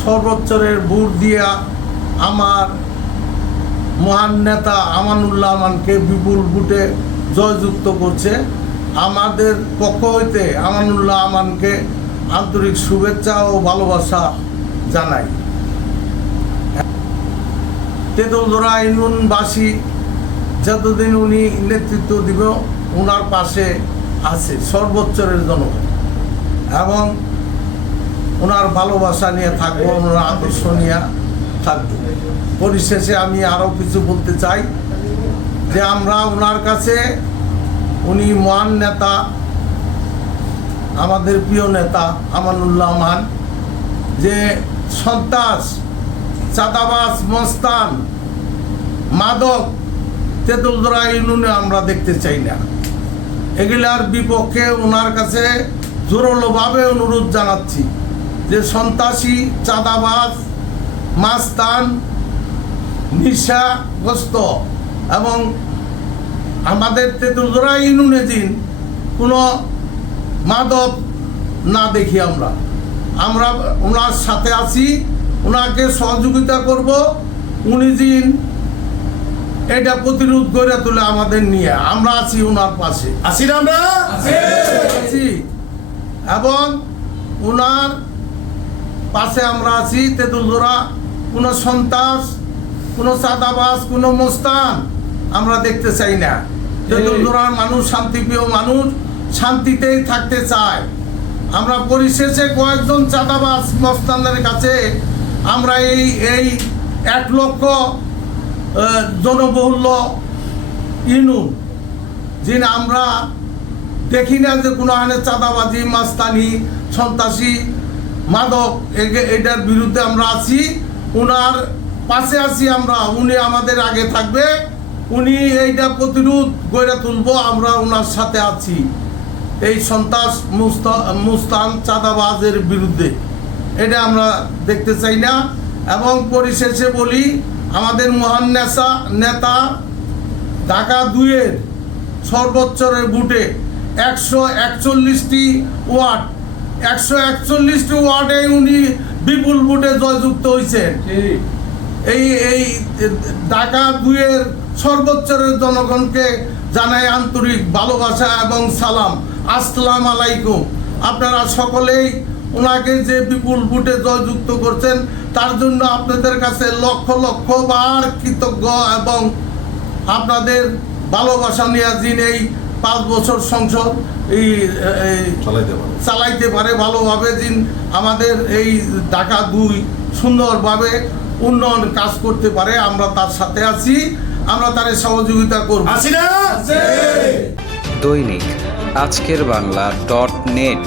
সর্বোচ্চের vote দিয়া আমার মহান নেতা আমানুল্লাহ আমানকে বিপুল ভোটে জয়যুক্ত করছে। আমাদের পক্ষ হইতে আমানুল্লাহ আমানকে আন্তরিক শুভেচ্ছা ও ভালোবাসা জানাই। তেঁতুলতলা ইউনিয়নবাসী যতদিন উনি নেতৃত্ব দিব ওনার পাশে আছে সর্বোচ্চের জনগণ, এবং ওনার ভালোবাসা নিয়ে থাকবো, ওনার আদর্শ নিয়ে থাকবো। পরিশেষে আমি আরও কিছু বলতে চাই যে আমরা ওনার কাছে, উনি মহান নেতা, আমাদের প্রিয় নেতা আমানুল্লাহ আমান, যে সন্ত্রাস, চাঁদাবাজ, মস্তান, মাদক তেঁতুলতলা ইউনিয়নে আমরা দেখতে চাই না। এগুলার বিপক্ষে ওনার কাছে জোরালোভাবে অনুরোধ জানাচ্ছি যে সন্ত্রাসী, চাঁদাবাজ, মাস্তান, নিশাগ্রস্ত এবং আমাদের তেঁতুলতলা ইউনিয়নে দিন কোনো মাদক না দেখি আমরা ওনার সাথে আছি, ওনাকে সহযোগিতা করব। উনি দিন এটা প্রতিরোধ করে তুলে আমাদের নিয়ে আমরা আছি ওনার পাশে, আছি না আমরা আছি, এবং ওনার পাশে আমরা আছি। তেঁতুলতলা কোনো সন্ত্রাস, কোনো চাঁদাবাজ, কোনো মোস্তান আমরা দেখতে চাই না। তেঁতুলতলার মানুষ শান্তিপ্রিয় মানুষ, শান্তিতেই থাকতে চায়। আমরা পরিশেষে কয়েকজন চাঁদাবাজ মস্তানদের কাছে আমরা এই 1 লক্ষ জনবহুল ইউনিয়ন যিনি আমরা দেখি না যে কোনো আনে চাঁদাবাজি, মাস্তানি, সন্ত্রাসী, মাদক, এটার বিরুদ্ধে আমরা আছি, ওনার পাশে আছি আমরা। উনি আমাদের আগে থাকবে, উনি এইটা প্রতিরোধ গড়ে তুলবো, আমরা ওনার সাথে আছি এই সন্ত্রাস, মুস্তান, চাঁদাবাজের বিরুদ্ধে। এটা আমরা দেখতে চাই না। এবং পরিশেষে বলি, আমাদের মহান নেতা ঢাকা 2-এর সর্বোচ্চের ভোটে 141টি ওয়ার্ড, 141টি ওয়ার্ডে উনি বিপুল ভোটে জয়যুক্ত হয়েছেন। এই ঢাকা 2-এর সর্বোচ্চের জনগণকে জানাই আন্তরিক ভালোবাসা এবং সালাম, আসসালাম আলাইকুম। আপনারা সকলেই ওনাকে যে বিপুল ভোটে জয়যুক্ত করছেন তার জন্য আপনাদের কাছে লক্ষ লক্ষ বার কৃতজ্ঞ, এবং আপনাদের ভালোবাসা নিয়ে যিনি এই 5 বছর সংসদ চালাইতে পারে ভালোভাবে, যিন আমাদের এই ঢাকা 2 সুন্দরভাবে উন্নয়ন কাজ করতে পারে, আমরা তার সাথে আছি, আমরা তার সহযোগিতা করব। দৈনিক আজকের বাংলা .net